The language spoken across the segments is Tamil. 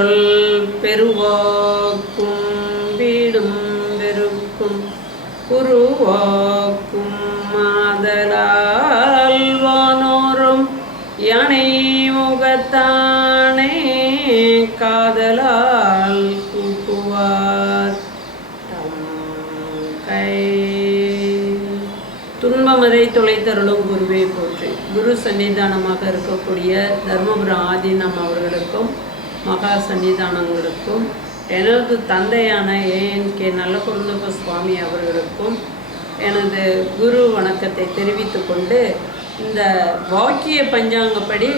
சொல் பெருவாக்கும் வீடும் பெருக்கும். உருவாக்கும் மாதலால் வானோரும் யானை முகத்தானே காதலால் கூப்புவார். கை. துன்பமதை தொலைத்தருளும் குருவே போற்றி. குரு சன்னிதானமாக இருக்கக்கூடிய தர்மபுரம் ஆதீனம் அவர்களுக்கும் மகா சன்னிதானங்களுக்கும் எனது தந்தையான ஏஎன் கே. நல்லகுருந்தப்ப சுவாமி அவர்களுக்கும் எனது குரு வணக்கத்தை தெரிவித்து கொண்டு இந்த வாக்கிய பஞ்சாங்கப்படி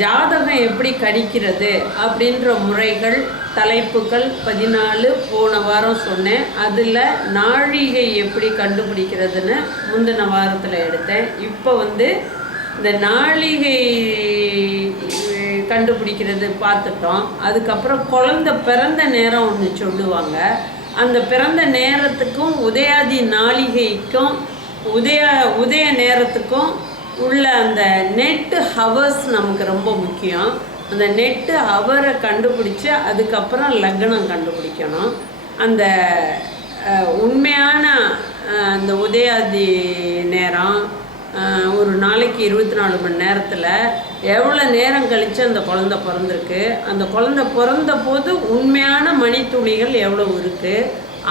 ஜாதகம் எப்படி கணிக்கிறது அப்படின்ற முறைகள் தலைப்புகள் பதினாலு போன வாரம் சொன்னேன். அதில் நாழிகை எப்படி கண்டுபிடிக்கிறதுன்னு முந்தின வாரத்தில் எடுத்தேன். இப்போ வந்து இந்த நாழிகை கண்டுபிடிக்கிறது பார்த்துட்டோம். அதுக்கப்புறம் குழந்த பிறந்த நேரம் ஒன்று சொல்லுவாங்க. அந்த பிறந்த நேரத்துக்கும் உதயாதி நாளிகைக்கும் உதய உதய நேரத்துக்கும் உள்ள அந்த நெட்டு ஹவர்ஸ் நமக்கு ரொம்ப முக்கியம். அந்த நெட்டு ஹவரை கண்டுபிடிச்சு அதுக்கப்புறம் லக்னம் கண்டுபிடிக்கணும். அந்த உண்மையான அந்த உதயாதி நேரம் ஒரு நாளைக்கு இருபத்தி நாலு மணி நேரத்தில் எவ்வளோ நேரம் கழித்து அந்த குழந்தை பிறந்திருக்கு? அந்த குழந்தை பிறந்த போது உண்மையான மணித்துளிகள் எவ்வளோ இருக்குது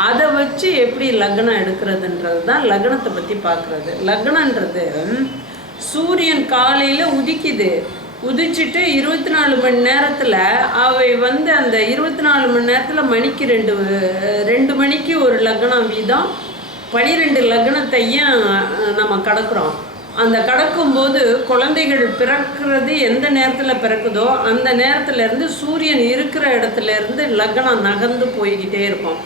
அதை வச்சு எப்படி லக்னம் எடுக்கிறதுன்றது தான் லக்னத்தை பற்றி பார்க்குறது லக்னன்றது சூரியன் காலையில் உதிக்குது. உதிச்சிட்டு இருபத்தி நாலு மணி நேரத்தில் அவை வந்து அந்த இருபத்தி நாலு மணி நேரத்தில் மணிக்கு ரெண்டு ரெண்டு மணிக்கு ஒரு லக்னம் வீதம் பனிரெண்டு லக்னத்தையும் நம்ம கடக்கிறோம். அந்த கடக்கும்போது குழந்தைகள் பிறக்கிறது எந்த நேரத்தில் பிறக்குதோ அந்த நேரத்துல இருந்து சூரியன் இருக்கிற இடத்துல இருந்து லக்னம் நகர்ந்து போய்கிட்டே இருக்கும்.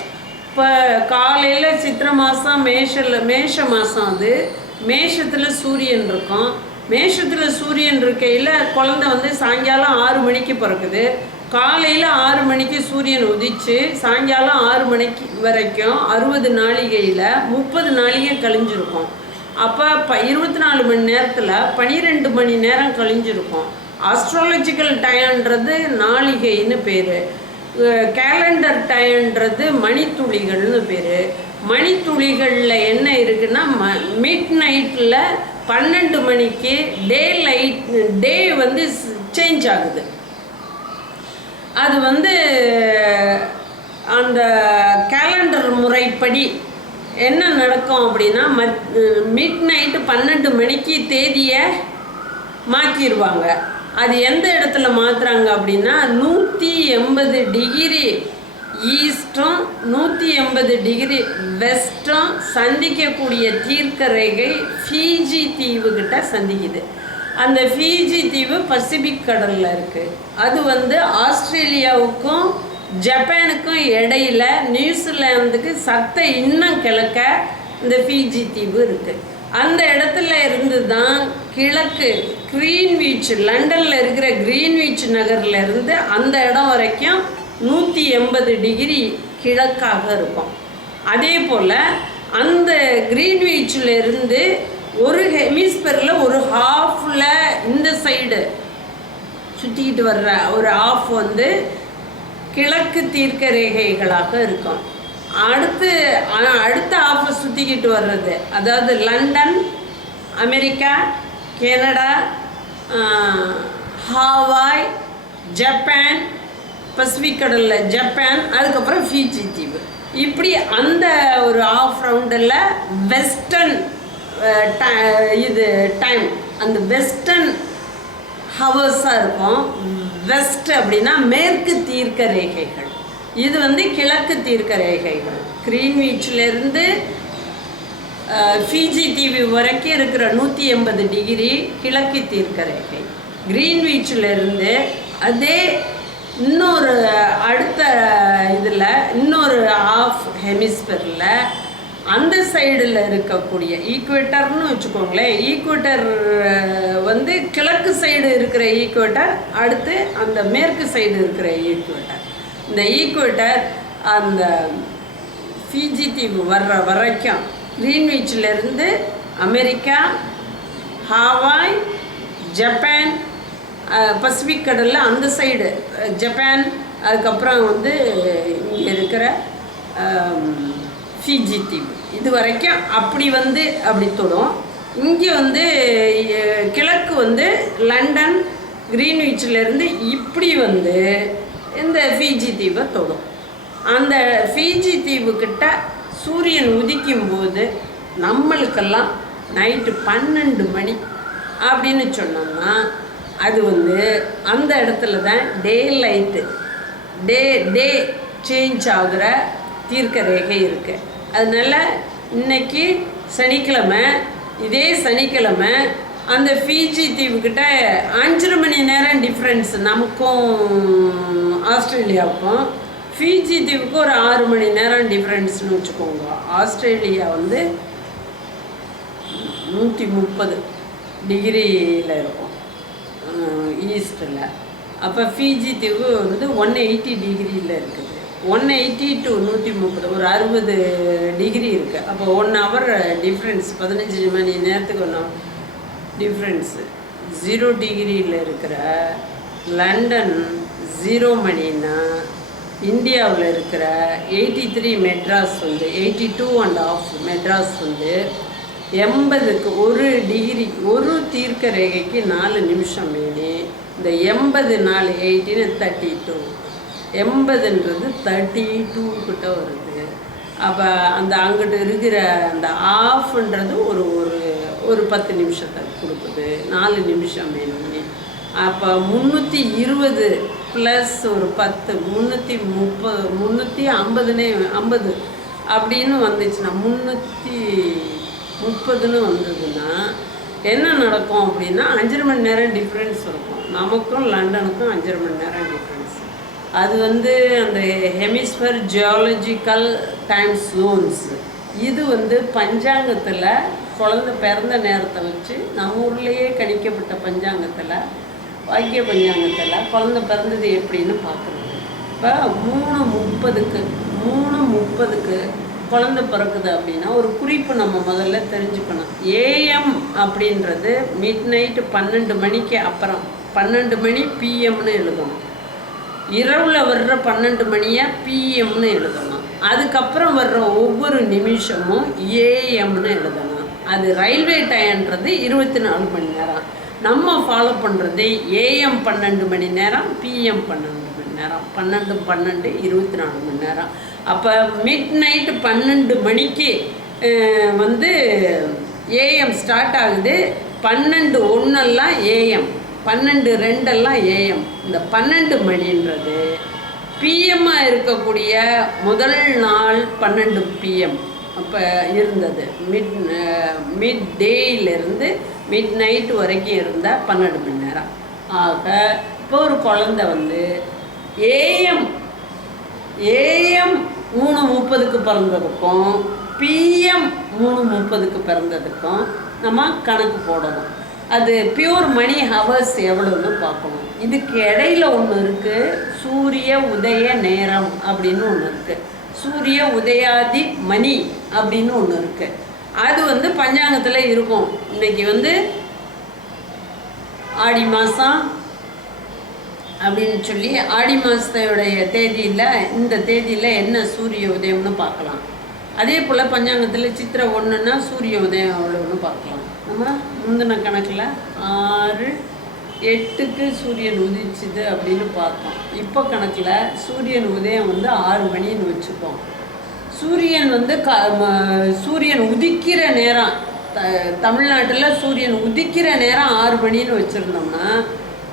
இப்போ காலையில் சித்திரை மாதம் மேஷல மேஷ மாதம் அது. மேஷத்தில் சூரியன் இருக்கும். மேஷத்தில் சூரியன் இருக்கையில் குழந்தை வந்து சாயங்காலம் ஆறு மணிக்கு பிறக்குது. காலையில் ஆறு மணிக்கு சூரியன் உதிச்சு சாயங்காலம் ஆறு மணிக்கு வரைக்கும் அறுபது நாளிகையில் முப்பது நாளிகை கழிஞ்சிருக்கும். அப்போ ப இருபத்தி நாலு மணி நேரத்தில் பனிரெண்டு மணி நேரம் கழிஞ்சிருக்கும். ஆஸ்ட்ராலஜிக்கல் டயன்றது நாளிகைன்னு பேர். கேலண்டர் டயன்றது மணித்துளிகள்னு பேர். மணித்துளிகளில் என்ன இருக்குன்னா ம மிட் நைட்டில் பன்னெண்டு மணிக்கு டே லைட் டே வந்து சேஞ்ச் ஆகுது. அது வந்து அந்த கேலண்டர் முறைப்படி என்ன நடக்கும் அப்படின்னா மத் மிட் நைட்டு பன்னெண்டு மணிக்கு தேதியை மாற்றிடுவாங்க அது எந்த இடத்துல மாற்றுறாங்க அப்படின்னா நூற்றி எண்பது டிகிரி ஈஸ்டும் நூற்றி எண்பது டிகிரி வெஸ்ட்டும் சந்திக்கக்கூடிய தீர்க்க ரேகை ஃபீஜி தீவுகிட்ட சந்திக்குது. அந்த ஃபீஜி தீவு பசிபிக் கடலில் இருக்குது அது வந்து ஆஸ்திரேலியாவுக்கும் ஜப்பானுக்கும் இடையில நியூசிலாந்துக்கு சத்த இன்னும் கிழக்க இந்த ஃபிஜி தீவு இருக்குது அந்த இடத்துல இருந்து தான் கிழக்கு கிரீன்வீச் லண்டனில் இருக்கிற கிரீன்வீச் நகரில் இருந்து அந்த இடம் வரைக்கும் நூற்றி எண்பது டிகிரி கிழக்காக இருக்கும். அதே போல் அந்த கிரீன்வீச்சில் இருந்து ஒரு ஹெமிஸ்பரில் ஒரு ஹாஃபில் இந்த சைடு சுற்றிக்கிட்டு வர்ற ஒரு ஆஃப் வந்து கிழக்கு தீர்க்க ரேகைகளாக இருக்கும். அடுத்து அடுத்த ஆஃபர் சுற்றிக்கிட்டு வர்றது. அதாவது London America Canada Hawaii Japan Pacific கடலில் ஜப்பான் அதுக்கப்புறம் ஃபிஜி தீவு. இப்படி அந்த ஒரு ஆஃப் ரவுண்டில் வெஸ்டர்ன் இது டைம். அந்த வெஸ்டர்ன் ஹவர்ஸாக இருக்கும். வெஸ்ட் அப்படின்னா மேற்கு தீர்க்க ரேகைகள். இது வந்து கிழக்கு தீர்க்க ரேகைகள். கிரீன்வீச்சிலேருந்து ஃபிஜி டிவி வரைக்கும் இருக்கிற நூற்றி எண்பது டிகிரி கிழக்கு தீர்க்க ரேகை. கிரீன்வீச்சிலேருந்து அதே இன்னொரு அடுத்த இதில் இன்னொரு ஆஃப் ஹெமிஸ்பரில் அந்த சைடில் இருக்கக்கூடிய ஈக்குவேட்டர்னு வச்சுக்கோங்களேன். ஈக்குவேட்டர் வந்து கிழக்கு சைடு இருக்கிற ஈக்குவேட்டர் அடுத்து அந்த மேற்கு சைடு இருக்கிற ஈக்குவேட்டர் இந்த ஈக்குவேட்டர் அந்த ஃபிஜி தீவு வர்ற வரைக்கும் கிரீன்விச்சிலேருந்து அமெரிக்கா ஹாவாய் ஜப்பான் பசிபிக் கடலில் அந்த சைடு ஜப்பான் அதுக்கப்புறம் வந்து இங்கே இருக்கிற ஃபிஜி தீவு இது வரைக்கும் அப்படி வந்து அப்படி தொடும். இங்கே வந்து கிழக்கு வந்து லண்டன் கிரீன்விச்சிலேருந்து இப்படி வந்து இந்த ஃபிஜி தீவை தொடும். அந்த ஃபிஜி தீவுக்கிட்ட சூரியன் உதிக்கும் போது நம்மளுக்கெல்லாம் நைட்டு பன்னெண்டு மணி அப்படின்னு சொன்னோம்னா அது வந்து அந்த இடத்துல தான் டே லைட்டு டே டே சேஞ்ச் ஆகுற தீர்க்க ரேகை இருக்குது அதனால இன்னைக்கு சனிக்கிழமை இதே சனிக்கிழமை அந்த ஃபிஜி தீவுக்கிட்ட அஞ்சரை மணி நேரம் டிஃப்ரென்ஸ் நமக்கும் ஆஸ்திரேலியாவுக்கும். ஃபிஜி தீவுக்கு ஒரு ஆறு மணி நேரம் டிஃப்ரென்ஸ்னு வச்சுக்கோங்க. ஆஸ்திரேலியா வந்து நூற்றி முப்பது டிகிரியில் இருக்கும். ஈஸ்டில் அப்போ ஃபிஜி தீவு வந்து ஒன் எயிட்டி டிகிரியில் இருக்குது. ஒன் எயிட்டி டு நூற்றி முப்பது ஒரு அறுபது டிகிரி இருக்குது அப்போ ஒன் ஹவர் டிஃப்ரென்ஸ் பதினஞ்சு மணி நேரத்துக்கு ஒன்று டிஃப்ரென்ஸு ஜீரோ டிகிரியில் இருக்கிற லண்டன் ஜீரோ மணின்னா இந்தியாவில் இருக்கிற எயிட்டி த்ரீ மெட்ராஸ் வந்து eighty two and half Madras வந்து எண்பதுக்கு ஒரு டிகிரி ஒரு தீர்க்க ரேகைக்கு நாலு நிமிஷம் மீறி இந்த எண்பது நாலு எயிட்டின்னு தேர்ட்டி டூ எண்பதுன்றது தேர்ட்டி டூ கிட்ட வருது. அப்போ அந்த அங்கிட்டு இருக்கிற அந்த ஆஃப்ன்றது ஒரு ஒரு ஒரு பத்து நிமிஷத்தை கொடுக்குது. நாலு நிமிஷம் வேணுமே அப்போ முந்நூற்றி இருபது ப்ளஸ் ஒரு பத்து முந்நூற்றி முப்பது முந்நூற்றி ஐம்பதுனே ஐம்பது அப்படின்னு வந்துச்சுன்னா முந்நூற்றி முப்பதுன்னு வந்ததுன்னா என்ன நடக்கும் அப்படின்னா அஞ்சரை மணி நேரம் டிஃப்ரென்ஸ் இருக்கும். நமக்கும் லண்டனுக்கும் அஞ்சரை மணி நேரம் டிஃப்ரென்ஸ் அது வந்து அந்த ஹெமிஸ்பர் ஜியாலஜிக்கல் டைம் ஜோன்ஸ் இது வந்து பஞ்சாங்கத்தில் குழந்தை பிறந்த நேரத்தை வச்சு நம்ம ஊர்லேயே கணிக்கப்பட்ட பஞ்சாங்கத்தில் வாக்கிய பஞ்சாங்கத்தில் குழந்தை பிறந்தது எப்படின்னு பார்க்குறது இப்போ மூணு முப்பதுக்கு மூணு முப்பதுக்கு குழந்தை பிறக்குது அப்படின்னா ஒரு குறிப்பு நம்ம முதல்ல தெரிஞ்சுக்கணும். ஏஎம் அப்படின்றது மிட் நைட்டு பன்னெண்டு மணிக்கு அப்புறம் பன்னெண்டு மணி பிஎம்னு எழுதணும். இரவில் வர்ற பன்னெண்டு மணியாக பிஎம்னு எழுதணும். அதுக்கப்புறம் வர்ற ஒவ்வொரு நிமிஷமும் ஏஎம்னு எழுதணும். அது ரயில்வே டயன்றது இருபத்தி நாலு மணி நேரம். நம்ம ஃபாலோ பண்ணுறது ஏஎம் பன்னெண்டு மணி நேரம் பிஎம் பன்னெண்டு மணி நேரம். பன்னெண்டு பன்னெண்டு இருபத்தி நாலு மணி நேரம். அப்போ மிட் நைட்டு பன்னெண்டு மணிக்கு வந்து ஏஎம் ஸ்டார்ட் ஆகுது. பன்னெண்டு ஒன்றெல்லாம் ஏஎம் பன்னெண்டு ரெண்டெல்லாம் ஏஎம். இந்த பன்னெண்டு மணின்றது பிஎம்மாக இருக்கக்கூடிய முதல் நாள் பன்னெண்டு பிஎம் அப்போ இருந்தது. மிட் மிட் டேயிலிருந்து மிட் நைட் வரைக்கும் இருந்தால் பன்னெண்டு மணி நேரம். ஆக இப்போ ஒரு குழந்த வந்து ஏஎம் ஏஎம் மூணு முப்பதுக்கு பிறந்ததுக்கும் பிஎம் மூணு முப்பதுக்கு பிறந்ததுக்கும் நம்ம கணக்கு போடணும். அது பியூர் மணி ஹவர்ஸ் எவ்வளோன்னு பார்க்கணும். இதுக்கு இடையில ஒன்று இருக்குது சூரிய உதய நேரம் அப்படின்னு ஒன்று இருக்குது சூரிய உதயாதி மணி அப்படின்னு ஒன்று இருக்குது அது வந்து பஞ்சாங்கத்தில் இருக்கும். இன்னைக்கு வந்து ஆடி மாதம் அப்படின்னு சொல்லி ஆடி மாதத்தையுடைய தேதியில் இந்த தேதியில் என்ன சூரிய உதயம்னு பார்க்கலாம். அதே போல் பஞ்சாங்கத்தில் சித்திரை ஒன்றுன்னா சூரிய உதயம் அவ்வளோன்னு பார்க்கலாம். நம்ம முந்தின கணக்கில் ஆறு எட்டுக்கு சூரியன் உதிச்சுது அப்படின்னு பார்த்தோம். இப்போ கணக்கில் சூரியன் உதயம் வந்து ஆறு மணின்னு வச்சுப்போம். சூரியன் வந்து க ம- சூரியன் உதிக்கிற நேரம் த தமிழ்நாட்டில் சூரியன் உதிக்கிற நேரம் ஆறு மணின்னு வச்சுருந்தோம்னா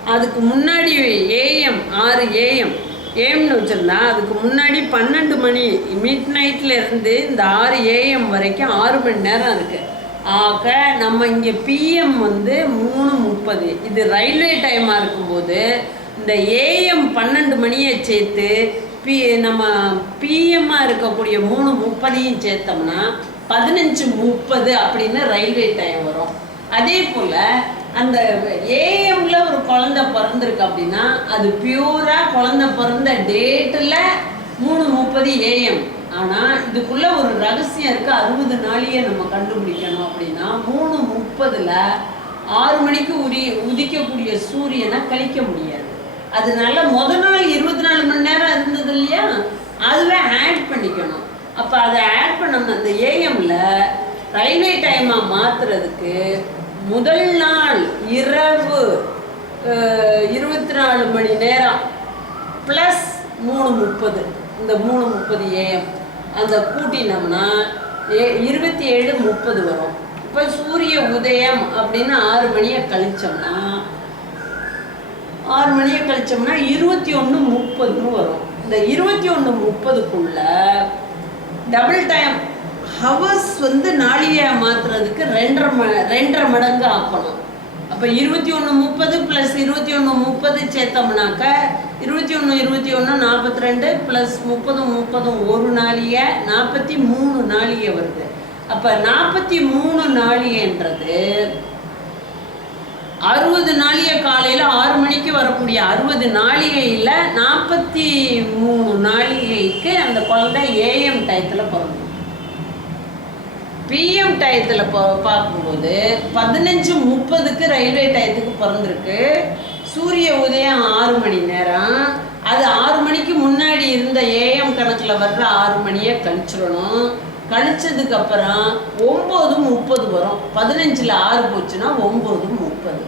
அதுக்கு முன்னாடி ஏஎம் ஆறு ஏஎம் ஏஎம்னு வச்சுருந்தா அதுக்கு முன்னாடி பன்னெண்டு மணி மிட் இருந்து இந்த ஆறு ஏஎம் வரைக்கும் ஆறு மணி நேரம் இருக்குது ஆக நம்ம இங்கே பிஎம் வந்து மூணு முப்பது. இது ரயில்வே டைமாக இருக்கும்போது இந்த ஏஎம் பன்னெண்டு மணியை சேர்த்து பி நம்ம பிஎம்மாக இருக்கக்கூடிய மூணு முப்பதையும் சேர்த்தோம்னா பதினஞ்சு முப்பது அப்படின்னு ரயில்வே டைம் வரும். அதே போல் அந்த ஏஎம்ல ஒரு குழந்தை பிறந்திருக்கு அப்படின்னா அது பியூரா குழந்தை பிறந்த டேட்டில் மூணு முப்பது ஏஎம் ஆனால் இதுக்குள்ள ஒரு ரகசியம் இருக்கு. அறுபது நாளையே நம்ம கண்டுபிடிக்கணும் அப்படின்னா மூணு முப்பதுல ஆறு மணிக்கு உரி உதிக்கக்கூடிய சூரியனை கழிக்க முடியாது. அதனால முத நாள் இருபத்தி நாலு மணி நேரம் இருந்தது இல்லையா? அதுவே ஆட் பண்ணிக்கணும். அப்போ அதை ஆட் பண்ணணும். அந்த ஏஎம்ல ரயில்வே டைமாக மாற்றுறதுக்கு முதல் நாள் இரவு இருபத்தி நாலு மணி நேரம் ப்ளஸ் மூணு முப்பது. இந்த மூணு முப்பது ஏஎம் அந்த கூட்டினோம்னா ஏ இருபத்தி ஏழு முப்பது வரும். இப்போ சூரிய உதயம் அப்படின்னு ஆறு மணியை கழிச்சோம்னா ஆறு மணியை கழிச்சோம்னா இருபத்தி ஒன்று முப்பதுன்னு வரும். இந்த இருபத்தி ஒன்று முப்பதுக்குள்ள டபுள் டைம் ஹவர்ஸ் வந்து நாளிகையாக மாற்றுறதுக்கு ரெண்டரை ம ரெண்டரை மடங்கு ஆக்கணும். அப்போ இருபத்தி ஒன்று முப்பது ப்ளஸ் நம்ம முப்பது சேர்த்தோம்னாக்க இருபத்தி ஒன்று இருபத்தி ஒன்று நாற்பத்தி ரெண்டு ப்ளஸ் முப்பதும் முப்பதும் ஒரு நாளிய நாற்பத்தி மூணு நாளிய வருது. அப்போ நாற்பத்தி மூணு நாளியன்றது அறுபது நாளிய காலையில் ஆறு மணிக்கு வரக்கூடிய அறுபது நாளிகையில் நாற்பத்தி மூணு நாளிகைக்கு அந்த குழந்தை ஏஎம் டயத்தில் பிறந்தது பிஎம் டயத்தில் பார்க்கும்போது பதினஞ்சு முப்பதுக்கு ரயில்வே டயத்துக்கு பிறந்திருக்கு. சூரிய உதயம் ஆறு மணி நேரம். அது ஆறு மணிக்கு முன்னாடி இருந்த ஏஎம் கணக்கில் வர்ற ஆறு மணியை கழிச்சிடணும். கழிச்சதுக்கு அப்புறம் ஒம்பது முப்பது வரும். பதினஞ்சில் ஆறு போச்சுன்னா ஒம்பது முப்பது.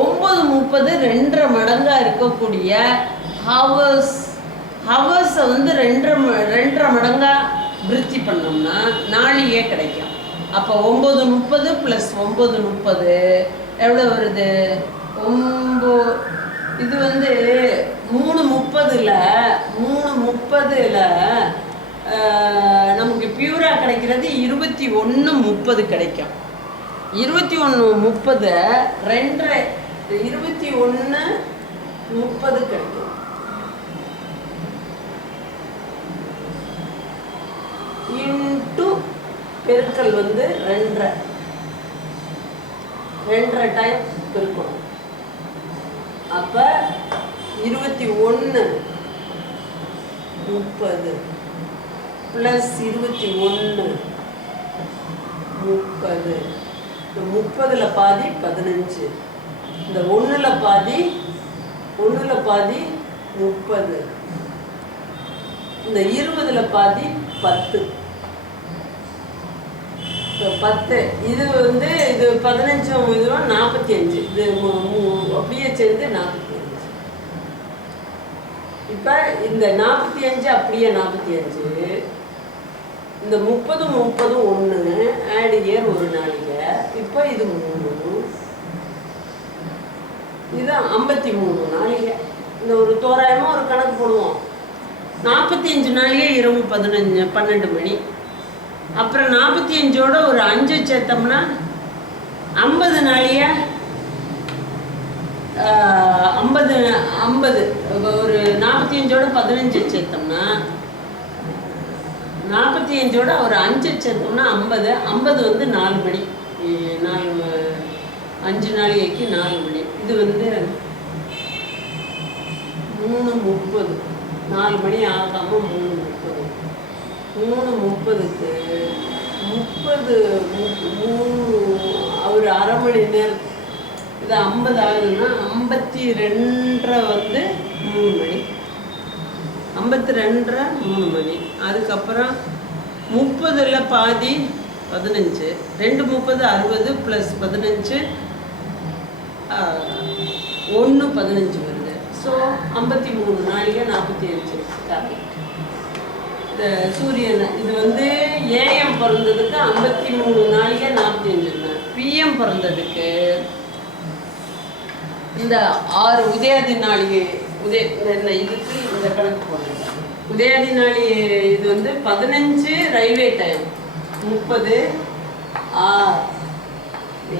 ஒம்பது முப்பது ரெண்டரை மடங்காக இருக்கக்கூடிய ஹவர்ஸ் ஹவர்ஸை வந்து ரெண்டரை ரெண்டரை மடங்காக விருத்தி பண்ணோம்னா நாளையே கிடைக்கும். அப்போ ஒம்பது முப்பது ப்ளஸ் ஒம்பது முப்பது எவ்வளோ வருது? ஒம்போ இது வந்து மூணு முப்பதுல மூணு முப்பதுல நமக்கு பியூராக கிடைக்கிறது இருபத்தி ஒன்று முப்பது கிடைக்கும். இருபத்தி ஒன்று முப்பது ரெண்டரை இருபத்தி ஒன்று முப்பது கிடைக்கும். இன்ட்டு பெருக்கல் வந்து ரெண்டரை. ரெண்டரை டைம் பெருக்கணும். அப்போ இருபத்தி ஒன்று முப்பது. ப்ளஸ் இருபத்தி ஒன்று முப்பது. இந்த முப்பதில் பாதி பதினஞ்சு. இந்த ஒன்றில் பாதி ஒன்றில் பாதி முப்பது. இந்த இருபதில் பாதி பத்து. பத்து. இது வந்து இது பதினஞ்சும் இதுவா நாற்பத்தி அஞ்சு. இது மு- மு- அப்படியே சேர்ந்து நாற்பத்தி அஞ்சு. இப்போ இந்த நாற்பத்தி அஞ்சு அப்படியே நாற்பத்தி அஞ்சு. இந்த முப்பதும் முப்பதும் ஒன்று ஆட் இயர் ஒரு நாளிகை. இப்போ இது மூணு. இது ஐம்பத்தி மூணு நாளிகை. இந்த ஒரு தோராயமாக ஒரு கணக்கு போடுவோம். நாற்பத்தி அஞ்சு நாளிகை இரவு பதினஞ்சு பன்னெண்டு மணி. அப்புறம் நாற்பத்தி அஞ்சோட ஒரு அஞ்சு சேர்த்தோம்னா ஐம்பது நாளிகை ஐம்பது ஐம்பது. ஒரு நாற்பத்தி அஞ்சோட பதினஞ்சு சேர்த்தோம்னா நாற்பத்தி அஞ்சோட ஒரு அஞ்சு சேர்த்தோம்னா ஐம்பது. ஐம்பது வந்து நாலு மணி. நாலு அஞ்சு நாளைக்கு நாலு மணி. இது வந்து மூணு முப்பது. நாலு மணி ஆகாம மூணு. மூணு முப்பதுக்கு முப்பது மூணு ஒரு அரை மணி நேரம் இது ஐம்பது ஆகுதுன்னா ஐம்பத்தி ரெண்டரை வந்து மூணு மணி. ஐம்பத்தி ரெண்டரை மூணு மணி. அதுக்கப்புறம் முப்பதில் பாதி பதினஞ்சு. ரெண்டு முப்பது அறுபது ப்ளஸ் பதினஞ்சு ஒன்று பதினஞ்சு வருது. ஸோ ஐம்பத்தி மூணு நாளைக்கு நாற்பத்தி அஞ்சு காப்பி இந்த சூரியன் இது வந்து ஏஎம் பிறந்ததுக்கு ஐம்பத்தி மூணு நாளைக்கே நாற்பத்தி அஞ்சு பிஎம் பிறந்ததுக்கு இந்த ஆறு உதயாதி நாளிகை உதய இதுக்கு இந்த கணக்கு போடுறேன் உதயாதி நாளி இது வந்து பதினஞ்சு ரயில்வே டைம் முப்பது ஆர்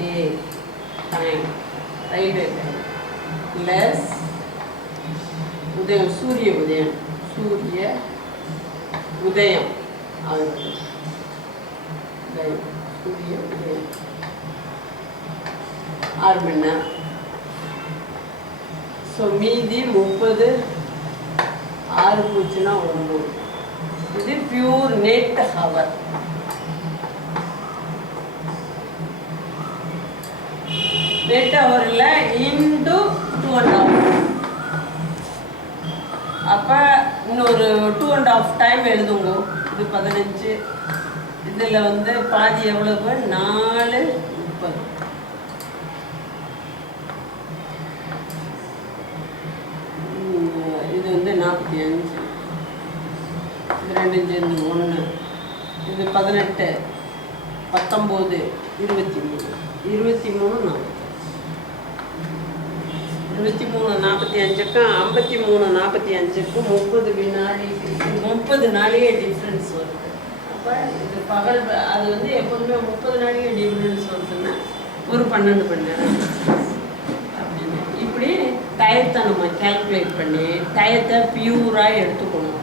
ஏ டைம் ரயில்வே டைம் ப்ளஸ் உதயம் சூரிய உதயம். சூரிய உதயம் ஆகுது உதயம் சூரிய உதயம் ஆறு மணி ஸோ மீதி முப்பது ஆறு போச்சுன்னா ஒன்பது இது பியூர் நேட் ஹவர் நேட் ஹவரில் இன்டு டூ அண்ட் ஹவர் அப்போ இன்னொரு டூ அண்ட் ஆஃப் டைம் எழுதுங்க. இது பதினஞ்சு. இதில் வந்து பாதி எவ்வளவு? நாலு முப்பது. இது வந்து நாற்பத்தி அஞ்சு. இது ரெண்டு சேர்ந்து ஒன்று. இது பதினெட்டு. பத்தொம்போது. இருபத்தி மூணு. இருபத்தி மூணு நாலு. இருபத்தி மூணு நாற்பத்தி அஞ்சுக்கும் ஐம்பத்தி மூணு நாற்பத்தி அஞ்சுக்கும் முப்பது வினாடி முப்பது நாளையே டிஃப்ரென்ஸ் வருது. அப்போ இது பகல் அது வந்து எப்போதுமே முப்பது நாளையே டிஃப்ரென்ஸ் வருதுன்னா ஒரு பன்னெண்டு மணி நேரம் அப்படின்னு. இப்படி டயத்தை நம்ம கால்குலேட் பண்ணி டயத்தை பியூராக எடுத்துக்கணும்.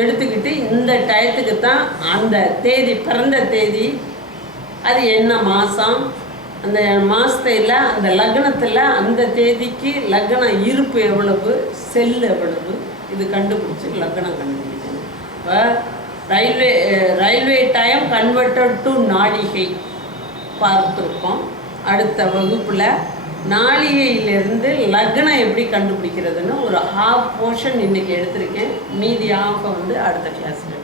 எடுத்துக்கிட்டு இந்த டயத்துக்கு தான் அந்த தேதி பிறந்த தேதி அது என்ன மாதம் அந்த மாதத்தில் அந்த லக்னத்தில் அந்த தேதிக்கு லக்னம் இருப்பு எவ்வளவு செல் எவ்வளவு? இது கண்டுபிடிச்சி லக்னம் கண்டுபிடிக்கணும். இப்போ railway railway time converted to நாளிகை பார்த்துருக்கோம். அடுத்த வகுப்பில் நாளிகையிலிருந்து லக்னம் எப்படி கண்டுபிடிக்கிறதுன்னு ஒரு ஹாஃப் போர்ஷன் இன்றைக்கி எடுத்திருக்கேன். மீதி ஹாஃபை வந்து அடுத்த கிளாஸில்